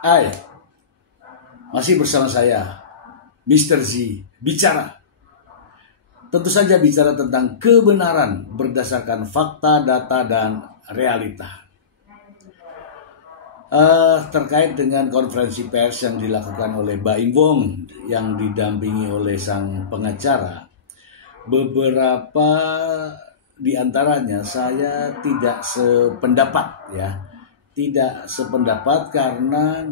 Hai, masih bersama saya, Mr. Z, bicara. Tentu saja bicara tentang kebenaran berdasarkan fakta, data, dan realita. Terkait dengan konferensi pers yang dilakukan oleh Baim Wong yang didampingi oleh sang pengacara, beberapa di antaranya saya tidak sependapat ya. Tidak sependapat karena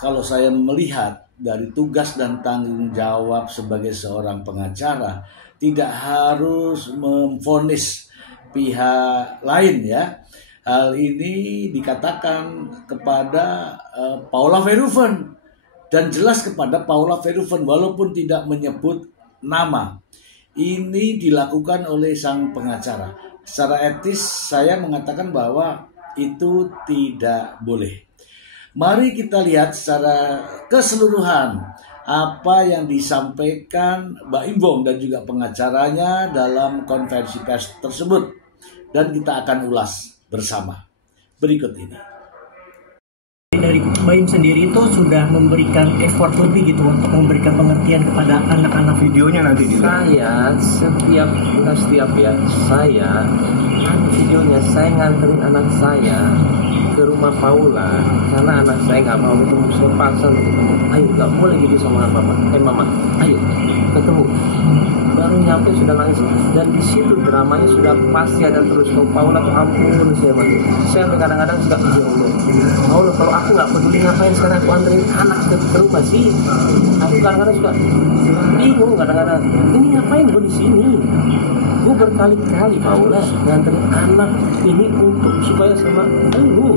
kalau saya melihat dari tugas dan tanggung jawab sebagai seorang pengacara, tidak harus memvonis pihak lain ya. Hal ini dikatakan kepada Paula Verhoeven dan jelas kepada Paula Verhoeven walaupun tidak menyebut nama. Ini dilakukan oleh sang pengacara. Secara etis saya mengatakan bahwa itu tidak boleh. Mari kita lihat secara keseluruhan apa yang disampaikan Baim Wong dan juga pengacaranya dalam konferensi pers tersebut, dan kita akan ulas bersama berikut ini. Dari Baim sendiri itu sudah memberikan effort lebih gitu untuk memberikan pengertian kepada anak-anak. Videonya nanti saya setiap ya saya videonya saya nganterin anak saya ke rumah Paula karena anak saya nggak mau ketemu. Saya paksa ayo nggak boleh gitu sama mama ayo ketemu. Baru nyampe sudah nangis, dan di situ dramanya sudah pasti ada terus. Kalau Paula tuh ampun saya kadang-kadang suka Paula, kalau aku nggak peduli ngapain sekarang aku anterin anak ke rumah sih. Aku kadang-kadang suka bingung, kadang-kadang ini ngapain gue di sini. Gue berkali-kali Paula nganterin anak ini untuk supaya sama lu.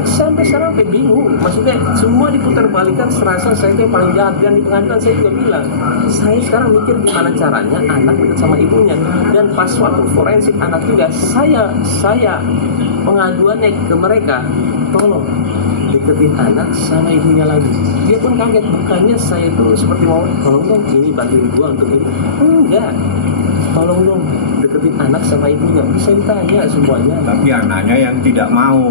Sampai sekarang bingung. Maksudnya semua diputar balikan, serasa saya yang paling jahat. Dan di pengadilan saya juga bilang, saya sekarang mikir gimana caranya anak dekat sama ibunya. Dan pas waktu forensik anak juga, saya pengaduannya ke mereka, tolong deketin anak sama ibunya lagi. Dia pun kaget, bukannya saya itu seperti mau tolong dong ini bantuin gua untuk ini. Enggak, tolong dong deketin anak sama ibunya. Bisa ditanya semuanya. Tapi anaknya yang tidak mau.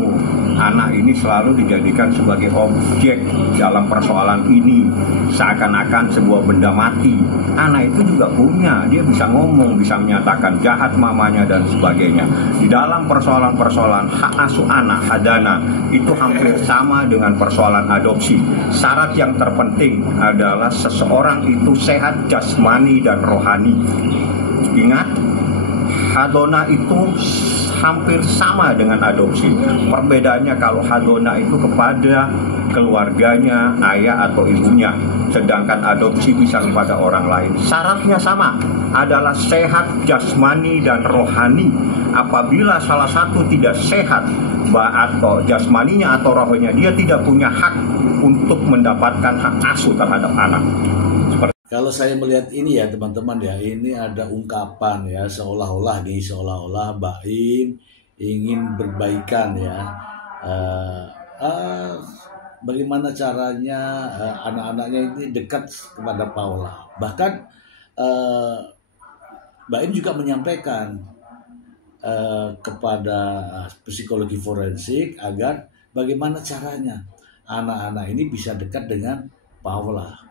Anak ini selalu dijadikan sebagai objek dalam persoalan ini, seakan-akan sebuah benda mati. Anak itu juga punya, dia bisa ngomong, bisa menyatakan jahat mamanya dan sebagainya. Di dalam persoalan-persoalan hak asuh anak, hadana, itu hampir sama dengan persoalan adopsi. Syarat yang terpenting adalah seseorang itu sehat jasmani dan rohani. Ingat, hadona itu hampir sama dengan adopsi. Perbedaannya kalau hadona itu kepada keluarganya, ayah atau ibunya, sedangkan adopsi bisa kepada orang lain. Syaratnya sama, adalah sehat jasmani dan rohani. Apabila salah satu tidak sehat, atau jasmaninya atau rohaninya, dia tidak punya hak untuk mendapatkan hak asuh terhadap anak. Kalau saya melihat ini ya teman-teman ya, ini ada ungkapan ya seolah-olah Baim ingin berbaikan ya. Bagaimana caranya anak-anaknya ini dekat kepada Paula. Bahkan Baim juga menyampaikan kepada psikologi forensik agar bagaimana caranya anak-anak ini bisa dekat dengan Paula.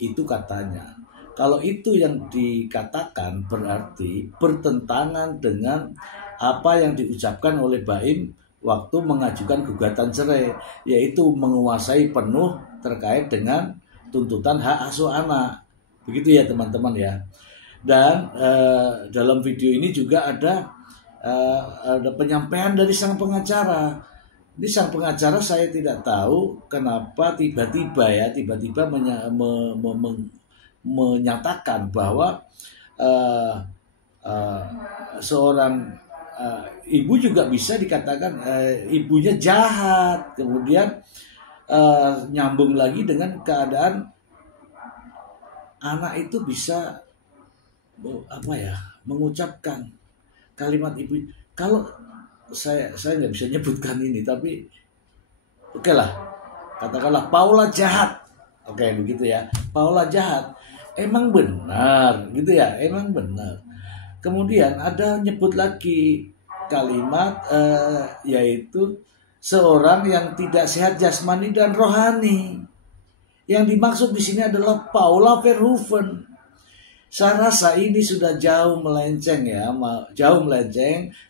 Itu katanya. Kalau itu yang dikatakan berarti bertentangan dengan apa yang diucapkan oleh Baim waktu mengajukan gugatan cerai, yaitu menguasai penuh terkait dengan tuntutan hak asuh anak. Begitu ya teman-teman ya. Dan dalam video ini juga ada penyampaian dari sang pengacara. Ini sang pengacara saya tidak tahu kenapa tiba-tiba menyatakan bahwa seorang ibu juga bisa dikatakan ibunya jahat. Kemudian nyambung lagi dengan keadaan anak itu bisa mengucapkan kalimat ibu. Kalau saya nggak bisa nyebutkan ini, tapi oke lah, katakanlah Paula jahat, oke begitu ya, Paula jahat, emang benar gitu ya, emang benar. Kemudian ada nyebut lagi kalimat yaitu seorang yang tidak sehat jasmani dan rohani. Yang dimaksud di sini adalah Paula Verhoeven. Saya rasa ini sudah jauh melenceng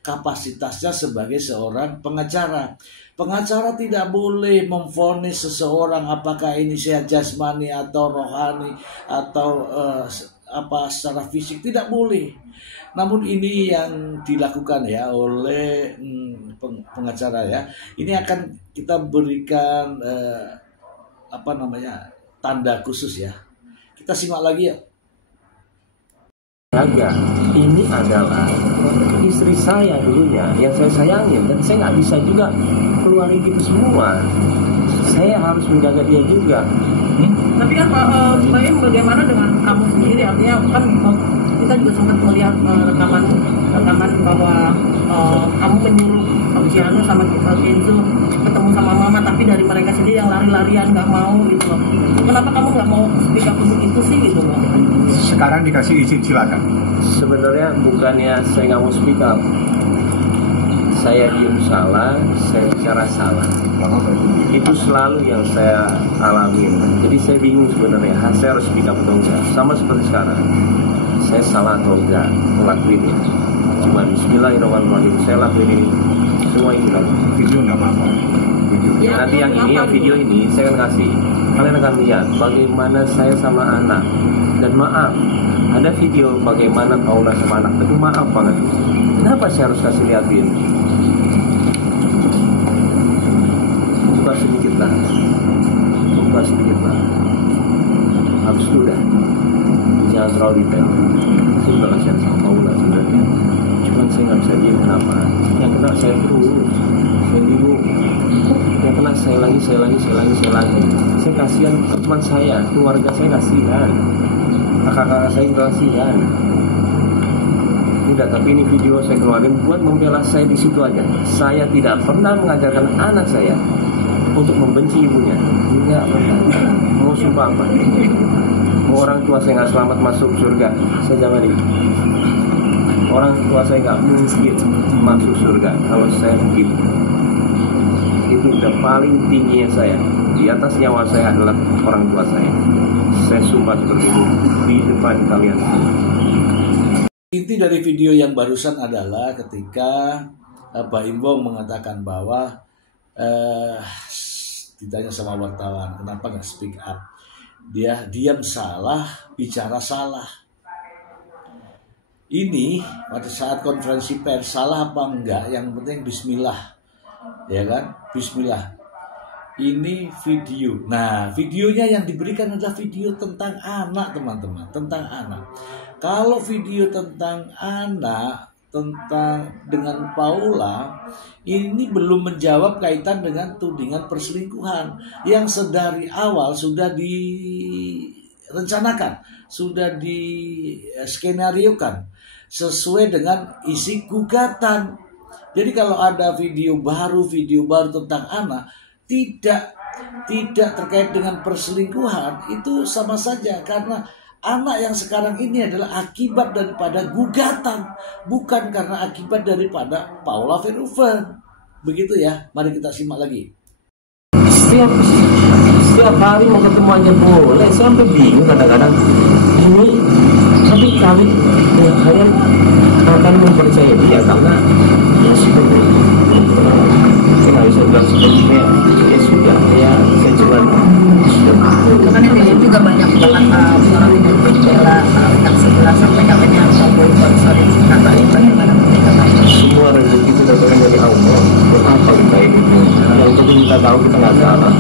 kapasitasnya sebagai seorang pengacara. Pengacara tidak boleh memvonis seseorang apakah ini sehat jasmani atau rohani atau secara fisik, tidak boleh. Namun ini yang dilakukan ya oleh pengacara ya. Ini akan kita berikan tanda khusus ya. Kita simak lagi ya. Ini adalah istri saya dulunya yang saya sayangin, dan saya nggak bisa juga keluarin gitu semua. Saya harus menjaga dia juga. Tapi kan Pak Baim, bagaimana dengan kamu sendiri? Artinya kan kita juga sempat melihat rekaman bahwa kamu menyuruh Ciano sama Kenzo ketemu sama Mama, tapi dari mereka sendiri yang lari-larian nggak mau gitu loh. Kenapa kamu nggak mau speak up untuk itu sih gitu loh? Sekarang dikasih izin, silakan. Sebenarnya bukannya saya nggak mau speak up, saya diem salah, saya bicara salah. Itu selalu yang saya alamin. Jadi saya bingung sebenarnya, saya harus speak up atau enggak. Sama seperti sekarang, saya salah atau enggak ngelakuinnya. Cuma bismillahirrahmanirrahim, saya lakuin ini. Semua ini lagi. Video nggak apa-apa. Ya, nanti yang video ini saya akan kasih. Kalian akan lihat bagaimana saya sama anak. Dan maaf, ada video bagaimana Paula sama anak. Tapi maaf banget, kenapa saya harus kasih liatin? Buka sedikit lah. Habis itu udah. Jangan terlalu detail. Saya udah kasihan sama Paula sebenarnya. Cuman saya nggak bisa diem, kenapa? Yang kena saya terus. Saya bingung. Yang kena saya lagi. Saya kasihan teman saya, keluarga saya kasihan. Kakak-kakak saya kasihan. Udah, tapi ini video saya keluarin buat membela saya di situ aja. Saya tidak pernah mengajarkan anak saya untuk membenci ibunya. Enggak pernah. Mau sumpah apa? Mau orang tua saya nggak selamat masuk surga, saya jangan ini. Orang tua saya nggak mungkin masuk surga kalau saya begitu. Itu udah paling tingginya saya. Di atas nyawa saya adalah orang tua saya. Saya sumpah seperti itu di depan kalian. Inti dari video yang barusan adalah ketika Baim Wong mengatakan bahwa ditanya sama wartawan, kenapa nggak speak up? Dia diam salah, bicara salah. Ini pada saat konferensi pers, salah apa enggak, yang penting bismillah. Ya kan? Bismillah. Ini video. Nah, videonya yang diberikan adalah video tentang anak, teman-teman. Tentang anak. Kalau video tentang anak, dengan Paula, ini belum menjawab kaitan dengan tudingan perselingkuhan yang sedari awal sudah direncanakan, sudah diskenariokan sesuai dengan isi gugatan. Jadi kalau ada video baru tentang anak tidak terkait dengan perselingkuhan, itu sama saja, karena anak yang sekarang ini adalah akibat daripada gugatan, bukan karena akibat daripada Paula Verhoeven. Begitu ya, mari kita simak lagi. Setiap hari mau ketemu aja boleh, saya sampai bingung kadang-kadang. Ini tapi kali ya, kalian akan mempercayai dia karena ya sudah, saya nggak bisa bilang sepertinya ya sudah, ya saya cuma Karena ini juga banyak banget orang yang membela yang sebelah sampai katanya sorry kata itu bagaimana semua rezeki itu datang dari Allah. Buat apa kita ini? Yang penting kita tahu kita nggak salah.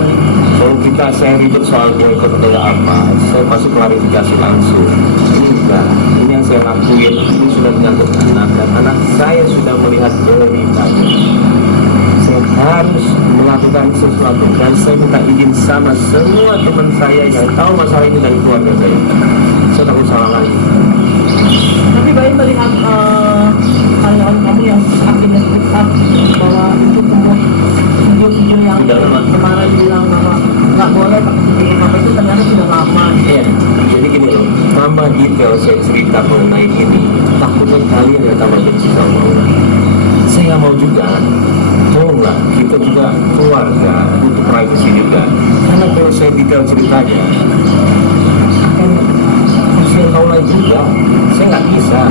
Kalau saya ribet soal boykot atau apa, saya pasti klarifikasi langsung. Ini enggak, ini yang saya lakuin, ini sudah menyangkut anak, dan anak saya sudah melihat deritanya. Saya harus melakukan sesuatu, dan saya minta izin sama semua teman saya yang tahu masalah ini dan keluarga saya. Saya takut salah lagi. Tapi Baim melihat hal-hal kamu yang akhirnya tetap bahwa itu semua video-video yang kemarin bilang bahwa nggak boleh bikin apa itu ternyata sudah lama. Iya, jadi gini loh, tambah detail saya cerita mengenai ini, takutnya kalian yang tambah benci sama orang. Saya nggak mau juga. Tolonglah kita juga keluarga, butuh privacy juga. Karena kalau saya detail ceritanya, akan saya tahu lagi juga, saya nggak bisa.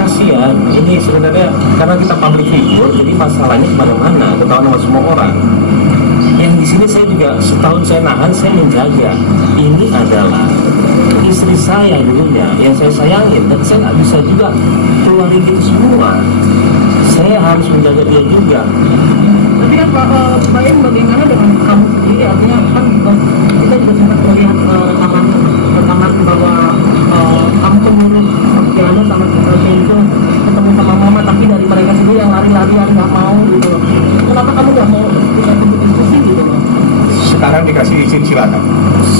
Kasihan, ini sebenarnya karena kita public figure, jadi masalahnya kemana-mana, ketahuan sama semua orang. Yang di sini saya juga setahun saya nahan, saya menjaga. Ini adalah istri saya dulunya, yang saya sayangin, dan saya nggak bisa juga keluarin itu semua. Saya harus menjaga dia juga. Tapi kan Pak Im, bagaimana dengan kamu sendiri? Artinya kan kita juga sempat melihat rekaman bahwa kamu menyuruh Ciano sama itu ketemu sama mama, tapi dari mereka sendiri yang lari-larian nggak mau gitu loh. Kenapa kamu nggak mau bisa diskusi gitu loh? Sekarang dikasih izin, silakan.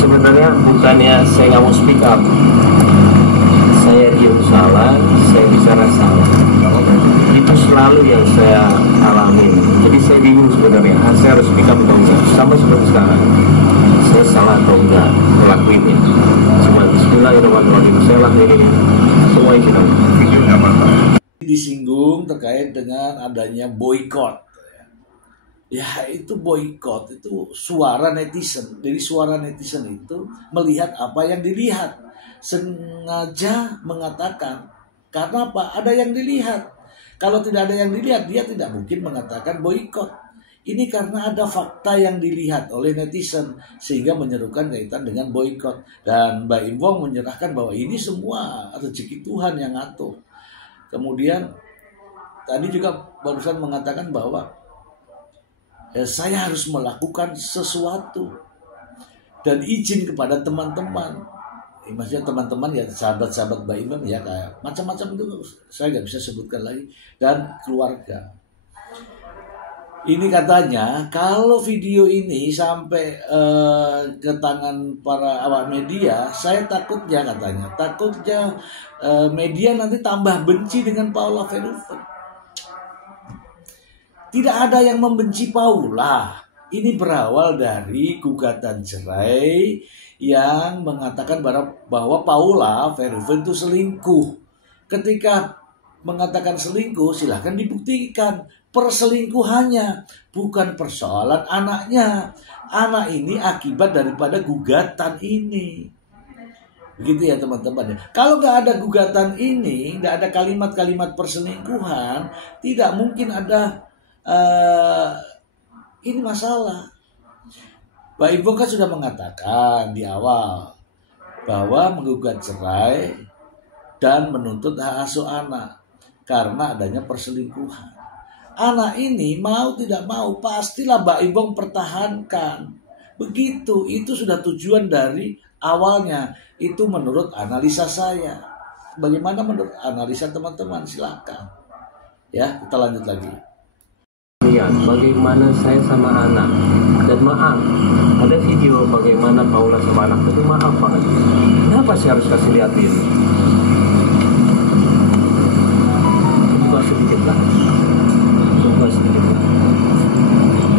Sebenarnya bukannya saya nggak mau speak up, saya diam salah, saya bicara salah. Itu selalu yang saya alami. Jadi saya bingung sebenarnya, saya harus speak up atau enggak. Sama seperti sekarang, saya salah atau enggak ngelakuinnya. Cuma bismillahirrahmanirrahim, saya lakuin ini. Semua izin Allah. Video nggak apa-apa. Disinggung terkait dengan adanya boykot. Ya itu boykot, itu suara netizen. Jadi suara netizen itu melihat apa yang dilihat, sengaja mengatakan karena apa? Ada yang dilihat. Kalau tidak ada yang dilihat, dia tidak mungkin mengatakan boykot. Ini karena ada fakta yang dilihat oleh netizen sehingga menyerukan kaitan dengan boykot. Dan Mbak Im Wong menyerahkan bahwa ini semua rezeki Tuhan yang ngatur. Kemudian tadi juga barusan mengatakan bahwa saya harus melakukan sesuatu dan izin kepada teman-teman. Maksudnya teman-teman ya, sahabat-sahabat Mbak Imam ya, kayak macam-macam itu saya nggak bisa sebutkan lagi, dan keluarga. Ini katanya kalau video ini sampai ke tangan para awak media, saya takutnya media nanti tambah benci dengan Paula Verhoeven. Tidak ada yang membenci Paula. Ini berawal dari gugatan cerai yang mengatakan bahwa Paula Verhoeven itu selingkuh. Ketika mengatakan selingkuh, silahkan dibuktikan perselingkuhannya, bukan persoalan anaknya. Anak ini akibat daripada gugatan ini. Begitu ya teman-teman. Kalau nggak ada gugatan ini, nggak ada kalimat-kalimat perselingkuhan, tidak mungkin ada ini masalah. Mbak Ibu kan sudah mengatakan di awal bahwa menggugat cerai dan menuntut hak asuh anak karena adanya perselingkuhan. Anak ini mau tidak mau pastilah Mbak Ibu pertahankan. Begitu, itu sudah tujuan dari awalnya. Itu menurut analisa saya. Bagaimana menurut analisa teman-teman? Silakan. Ya, kita lanjut lagi. Lihat bagaimana saya sama anak, dan maaf, ada video bagaimana Paula sama anak itu, maaf banget. Kenapa saya harus kasih liatin? Coba sedikit lah,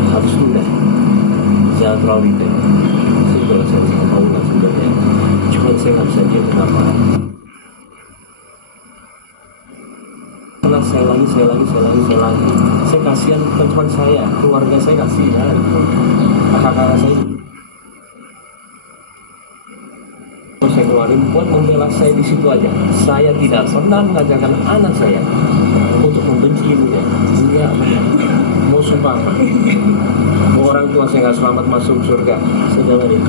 habis dulu. Jangan terlalu detail. Saya kalau saya sama Paula sebenarnya, cuma saya nggak bisa diam. Kenapa? Karena saya lagi. Saya kasihan teman saya, keluarga saya kasihan, kakak-kakak saya. Saya keluarin buat membela saya di situ aja. Saya tidak pernah mengajarkan anak saya untuk membenci ibunya. Enggak. Mau sumpah apa? Mau orang tua saya nggak selamat masuk surga, saya jalanin.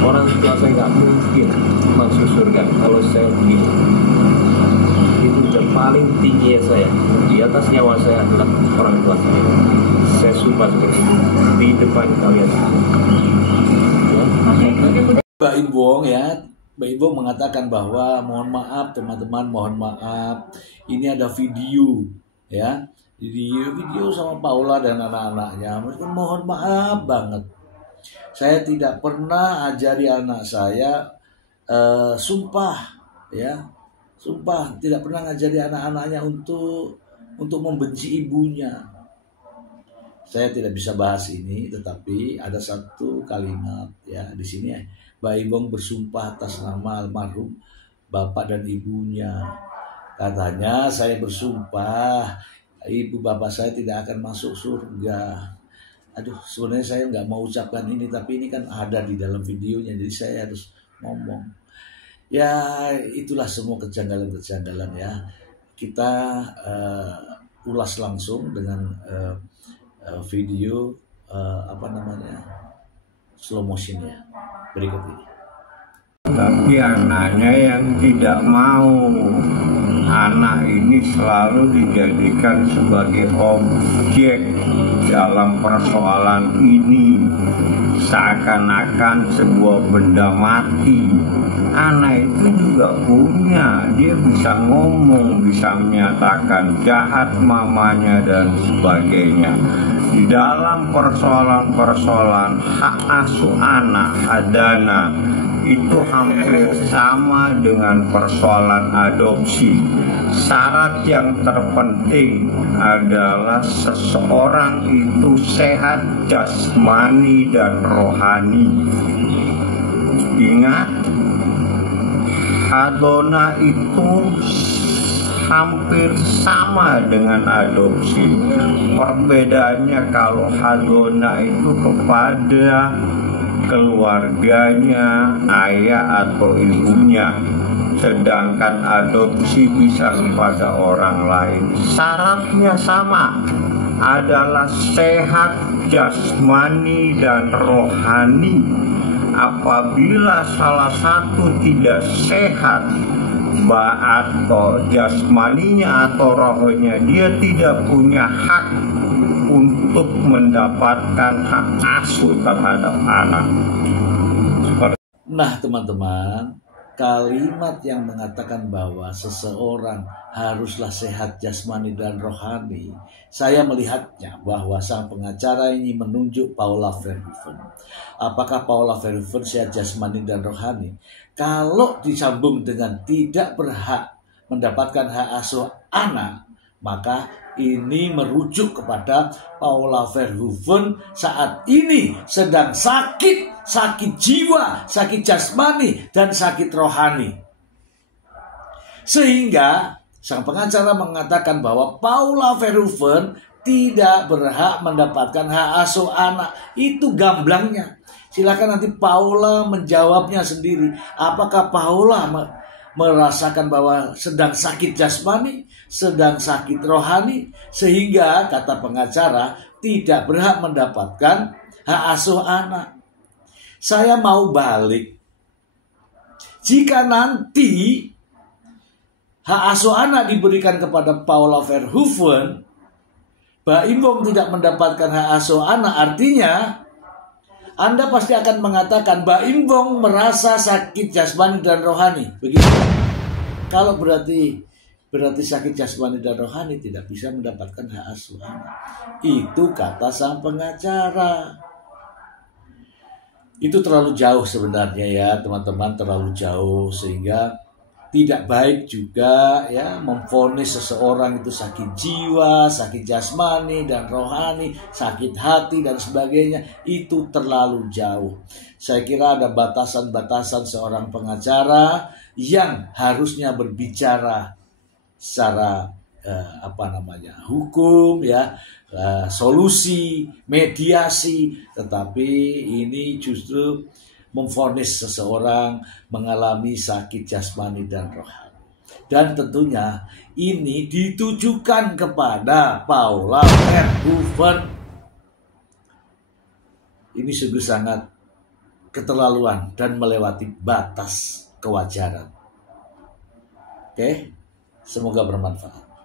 Orang tua saya nggak mungkin masuk surga kalau saya begini. Itu yang paling tinggi ya saya, di atas nyawa saya adalah orang tua saya. Saya sumpah seperti itu di depan kalian. Mbak Im Wong ya, Mbak Im Wong mengatakan bahwa mohon maaf teman-teman, mohon maaf. Ini ada video ya, video sama Paula dan anak-anaknya. Mohon maaf banget. Saya tidak pernah ajari anak saya sumpah ya. Sumpah tidak pernah ngajari anak-anaknya untuk membenci ibunya. Saya tidak bisa bahas ini, tetapi ada satu kalimat ya di sini. Mbak Ibong bersumpah atas nama almarhum bapak dan ibunya. Katanya saya bersumpah ibu bapak saya tidak akan masuk surga. Aduh, sebenarnya saya nggak mau ucapkan ini, tapi ini kan ada di dalam videonya, jadi saya harus ngomong. Ya, itulah semua kejanggalan-kejanggalan ya. Kita ulas langsung dengan video slow motion ya berikut ini. Tapi anaknya yang tidak mau, anak ini selalu dijadikan sebagai objek dalam persoalan ini, seakan-akan sebuah benda mati. Anak itu juga punya, dia bisa ngomong, bisa menyatakan jahat mamanya dan sebagainya. Di dalam persoalan-persoalan hak asuh anak, adana, itu hampir sama dengan persoalan adopsi. Syarat yang terpenting adalah seseorang itu sehat jasmani dan rohani. Ingat, hadona itu hampir sama dengan adopsi. Perbedaannya kalau hadona itu kepada keluarganya, ayah atau ibunya, sedangkan adopsi bisa kepada orang lain. Syaratnya sama, adalah sehat jasmani dan rohani. Apabila salah satu tidak sehat, atau jasmaninya atau rohnya, dia tidak punya hak untuk mendapatkan hak asuh terhadap anak. Nah teman-teman, kalimat yang mengatakan bahwa seseorang haruslah sehat jasmani dan rohani, saya melihatnya bahwa sang pengacara ini menunjuk Paula Verhoeven. Apakah Paula Verhoeven sehat jasmani dan rohani? Kalau disambung dengan tidak berhak mendapatkan hak asuh anak, maka ini merujuk kepada Paula Verhoeven saat ini sedang sakit jiwa, sakit jasmani, dan sakit rohani. Sehingga sang pengacara mengatakan bahwa Paula Verhoeven tidak berhak mendapatkan hak asuh anak. Itu gamblangnya. Silakan nanti Paula menjawabnya sendiri. Apakah Paula merasakan bahwa sedang sakit jasmani, sedang sakit rohani, sehingga kata pengacara tidak berhak mendapatkan hak asuh anak. Saya mau balik. Jika nanti hak asuh anak diberikan kepada Paula Verhoeven, Baim Wong tidak mendapatkan hak asuh anak, artinya Anda pasti akan mengatakan Baim Wong merasa sakit jasmani dan rohani. Begitu. Kalau berarti sakit jasmani dan rohani tidak bisa mendapatkan hak asuh anak. Itu kata sang pengacara. Itu terlalu jauh sebenarnya ya teman-teman, terlalu jauh, sehingga tidak baik juga ya memvonis seseorang itu sakit jiwa, sakit jasmani dan rohani, sakit hati dan sebagainya. Itu terlalu jauh. Saya kira ada batasan-batasan seorang pengacara yang harusnya berbicara secara hukum ya, solusi, mediasi, tetapi ini justru memvonis seseorang mengalami sakit jasmani dan rohani. Dan tentunya ini ditujukan kepada Paula Verhoeven. Ini sungguh sangat keterlaluan dan melewati batas kewajaran. Oke, semoga bermanfaat.